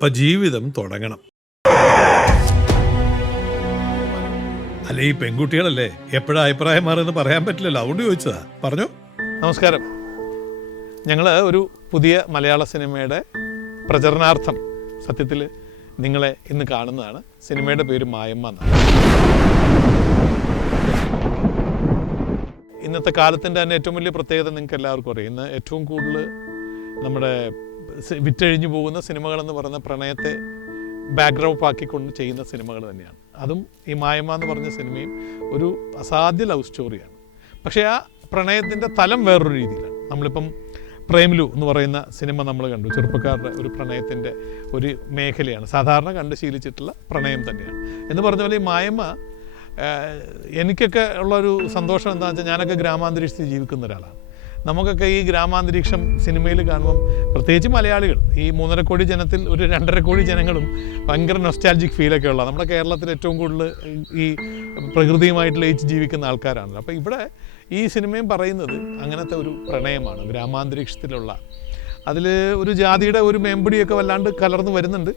അപ്പൊ ജീവിതം തുടങ്ങണം. അല്ല, ഈ പെൺകുട്ടികളല്ലേ എപ്പോഴാ അഭിപ്രായം മാറുമെന്ന് പറയാൻ പറ്റില്ലല്ലോ, അതുകൊണ്ട് ചോദിച്ചതാ. പറഞ്ഞോ. നമസ്കാരം. ഞങ്ങൾ ഒരു പുതിയ മലയാള സിനിമയുടെ പ്രചരണാർത്ഥം സത്യത്തിൽ നിങ്ങളെ ഇന്ന് കാണുന്നതാണ്. സിനിമയുടെ പേര് മായമ്മ എന്നാണ്. ഇന്നത്തെ കാലത്തിൻ്റെ തന്നെ ഏറ്റവും വലിയ പ്രത്യേകത നിങ്ങൾക്ക് എല്ലാവർക്കും അറിയാം. ഇന്ന് ഏറ്റവും കൂടുതൽ നമ്മുടെ വിറ്റഴിഞ്ഞു പോകുന്ന സിനിമകളെന്ന് പറയുന്ന പ്രണയത്തെ ബാക്ക്ഗ്രൗണ്ട് ആക്കിക്കൊണ്ട് ചെയ്യുന്ന സിനിമകൾ തന്നെയാണ്. അതും ഈ മായമ്മ എന്ന് പറഞ്ഞ സിനിമയും ഒരു അസാധ്യ ലവ് സ്റ്റോറിയാണ്. പക്ഷേ ആ പ്രണയത്തിൻ്റെ തലം വേറൊരു രീതിയിലാണ്. നമ്മളിപ്പം പ്രേംലു എന്ന് പറയുന്ന സിനിമ നമ്മൾ കണ്ടു. ചെറുപ്പക്കാരുടെ ഒരു പ്രണയത്തിൻ്റെ ഒരു മേഖലയാണ്, സാധാരണ കണ്ട് ശീലിച്ചിട്ടുള്ള പ്രണയം തന്നെയാണ്. എന്ന് പറഞ്ഞ പോലെ ഈ മായമ്മ എനിക്കൊക്കെ ഉള്ളൊരു സന്തോഷം എന്താണെന്ന് വെച്ചാൽ, ഞാനൊക്കെ ഗ്രാമാന്തരീക്ഷത്തിൽ ജീവിക്കുന്ന ഒരാളാണ്. നമുക്കൊക്കെ ഈ ഗ്രാമാന്തരീക്ഷം സിനിമയിൽ കാണുമ്പം, പ്രത്യേകിച്ച് മലയാളികൾ, ഈ 3.5 കോടി ജനത്തിൽ ഒരു 2.5 കോടി ജനങ്ങളും ഭയങ്കര നൊസ്റ്റാൾജിക് ഫീലൊക്കെ ഉള്ള, നമ്മുടെ കേരളത്തിൽ ഏറ്റവും കൂടുതൽ ഈ പ്രകൃതിയുമായിട്ട് ലയിച്ച് ജീവിക്കുന്ന ആൾക്കാരാണല്ലോ. അപ്പോൾ ഇവിടെ ഈ സിനിമയും പറയുന്നത് അങ്ങനത്തെ ഒരു പ്രണയമാണ്, ഗ്രാമാന്തരീക്ഷത്തിലുള്ള. അതിൽ ഒരു ജാതിയുടെ ഒരു മേമ്പടിയൊക്കെ വല്ലാണ്ട് കലർന്ന് വരുന്നുണ്ട്.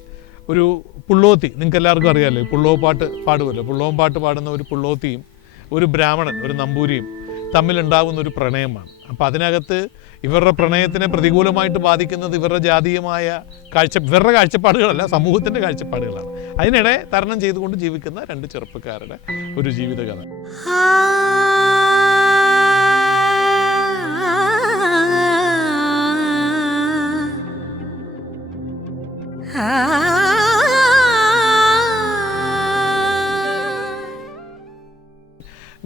ഒരു പുള്ളോത്തി, നിങ്ങൾക്ക് എല്ലാവർക്കും അറിയാമല്ലോ, പുള്ളോ പാട്ട് പാടുമല്ലോ. പുള്ളോം പാട്ട് പാടുന്ന ഒരു പുള്ളോത്തിയും ഒരു ബ്രാഹ്മണൻ, ഒരു നമ്പൂരിയും തമ്മിലുണ്ടാകുന്ന ഒരു പ്രണയമാണ്. അപ്പോൾ അതിനകത്ത് ഇവരുടെ പ്രണയത്തിനെ പ്രതികൂലമായിട്ട് ബാധിക്കുന്നത് ഇവരുടെ ജാതീയമായ ഇവരുടെ കാഴ്ചപ്പാടുകളല്ല, സമൂഹത്തിൻ്റെ കാഴ്ചപ്പാടുകളാണ്. അതിനിടെ തരണം ചെയ്തുകൊണ്ട് ജീവിക്കുന്ന 2 ചെറുപ്പക്കാരുടെ ഒരു ജീവിതകഥ.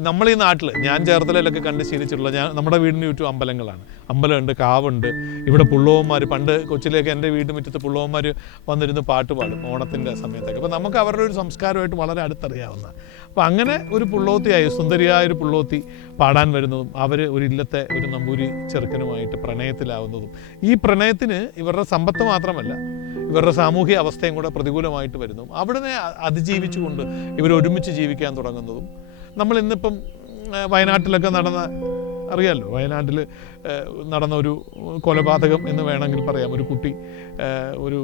നമ്മൾ ഈ നാട്ടിൽ, ഞാൻ ചേർത്തലയിലൊക്കെ കണ്ട് ശീലിച്ചിട്ടുള്ള, നമ്മുടെ വീടിന് ചുറ്റും അമ്പലങ്ങളാണ്. അമ്പലമുണ്ട്, കാവുണ്ട്. ഇവിടെ പുള്ളവന്മാർ, പണ്ട് കൊച്ചിലേക്ക് എൻ്റെ വീട്ടുമുറ്റത്ത് പുള്ളവന്മാർ വന്നിരുന്ന് പാട്ട് പാടും ഓണത്തിൻ്റെ സമയത്തൊക്കെ. അപ്പോൾ നമുക്ക് അവരുടെ ഒരു സംസ്കാരമായിട്ട് വളരെ അടുത്തറിയാവുന്ന. അപ്പോൾ അങ്ങനെ ഒരു പുള്ളോത്തിയായി, സുന്ദരിയായൊരു പുള്ളോത്തി പാടാൻ വരുന്നതും അവർ ഒരു ഇല്ലത്തെ ഒരു നമ്പൂരി ചെറുക്കനുമായിട്ട് പ്രണയത്തിലാവുന്നതും, ഈ പ്രണയത്തിന് ഇവരുടെ സമ്പത്ത് മാത്രമല്ല ഇവരുടെ സാമൂഹിക അവസ്ഥയും കൂടെ പ്രതികൂലമായിട്ട് വരുന്നതും, അവിടുന്ന് അതിജീവിച്ചുകൊണ്ട് ഇവർ ഒരുമിച്ച് ജീവിക്കാൻ തുടങ്ങുന്നതും. നമ്മൾ ഇന്നിപ്പം വയനാട്ടിലൊക്കെ അറിയാമല്ലോ, വയനാട്ടിൽ നടന്ന ഒരു കൊലപാതകം എന്ന് വേണമെങ്കിൽ പറയാം. ഒരു കുട്ടി, ഒരു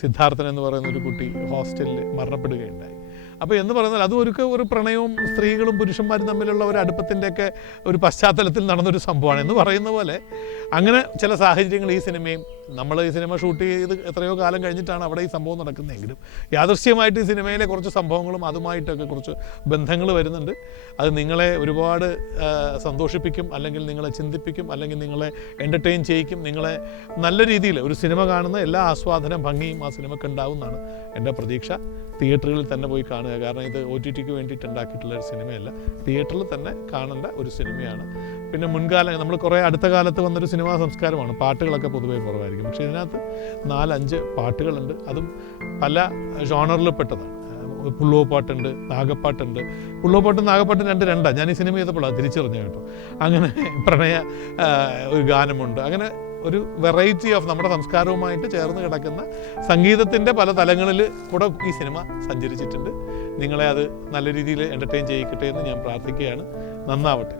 സിദ്ധാർത്ഥൻ എന്ന് പറയുന്ന ഒരു കുട്ടി ഹോസ്റ്റലിൽ മരണപ്പെടുകയുണ്ടായി. അപ്പോൾ എന്ന് പറഞ്ഞാൽ അതും ഒരു പ്രണയവും സ്ത്രീകളും പുരുഷന്മാരും തമ്മിലുള്ള ഒരു അടുപ്പത്തിൻ്റെയൊക്കെ ഒരു പശ്ചാത്തലത്തിൽ നടന്നൊരു സംഭവമാണ്. എന്ന് പറയുന്ന പോലെ അങ്ങനെ ചില സാഹചര്യങ്ങൾ ഈ സിനിമയും, നമ്മൾ ഈ സിനിമ ഷൂട്ട് ചെയ്ത് എത്രയോ കാലം കഴിഞ്ഞിട്ടാണ് അവിടെ ഈ സംഭവം നടക്കുന്നതെങ്കിലും യാദൃശ്യമായിട്ട് ഈ സിനിമയിലെ കുറച്ച് സംഭവങ്ങളും അതുമായിട്ടൊക്കെ കുറച്ച് ബന്ധങ്ങൾ വരുന്നുണ്ട്. അത് നിങ്ങളെ ഒരുപാട് സന്തോഷിപ്പിക്കും, അല്ലെങ്കിൽ നിങ്ങളെ ചിന്തിപ്പിക്കും, അല്ലെങ്കിൽ നിങ്ങളെ എൻ്റർടൈൻ ചെയ്യിക്കും. നിങ്ങളെ നല്ല രീതിയിൽ ഒരു സിനിമ കാണുന്ന എല്ലാ ആസ്വാദന ഭംഗിയും ആ സിനിമയ്ക്ക് ഉണ്ടാവുമെന്നാണ് എൻ്റെ പ്രതീക്ഷ. തിയേറ്ററുകളിൽ തന്നെ പോയി കാണുക. കാരണം ഇത് OTTക്ക് വേണ്ടിയിട്ട് ഉണ്ടാക്കിയിട്ടുള്ള ഒരു സിനിമയല്ല, തിയേറ്ററിൽ തന്നെ കാണേണ്ട ഒരു സിനിമയാണ്. പിന്നെ മുൻകാലം നമ്മൾ കുറേ അടുത്ത കാലത്ത് വന്നൊരു സിനിമാ സംസ്കാരമാണ്, പാട്ടുകളൊക്കെ പൊതുവേ കുറവായിരിക്കും. പക്ഷേ ഇതിനകത്ത് 4-5 പാട്ടുകളുണ്ട്. അതും പല ജോണറിൽ പെട്ടതാണ്. പുള്ളോ പാട്ടുണ്ട്, നാഗപ്പാട്ടുണ്ട്. പുള്ളോ പാട്ടും നാഗപ്പാട്ടും രണ്ടാണ്. ഞാൻ ഈ സിനിമ ചെയ്തപ്പോഴാണ് തിരിച്ചറിഞ്ഞു കേട്ടോ. അങ്ങനെ പ്രണയ ഒരു ഗാനമുണ്ട്. അങ്ങനെ ഒരു വെറൈറ്റി ഓഫ് നമ്മുടെ സംസ്കാരവുമായിട്ട് ചേർന്ന് കിടക്കുന്ന സംഗീതത്തിൻ്റെ പല തലങ്ങളിൽ കൂടെ ഈ സിനിമ സഞ്ചരിച്ചിട്ടുണ്ട്. നിങ്ങളെ അത് നല്ല രീതിയിൽ എൻ്റർടൈൻ ചെയ്യിക്കട്ടെ എന്ന് ഞാൻ പ്രാർത്ഥിക്കുകയാണ്. നന്നാവട്ടെ.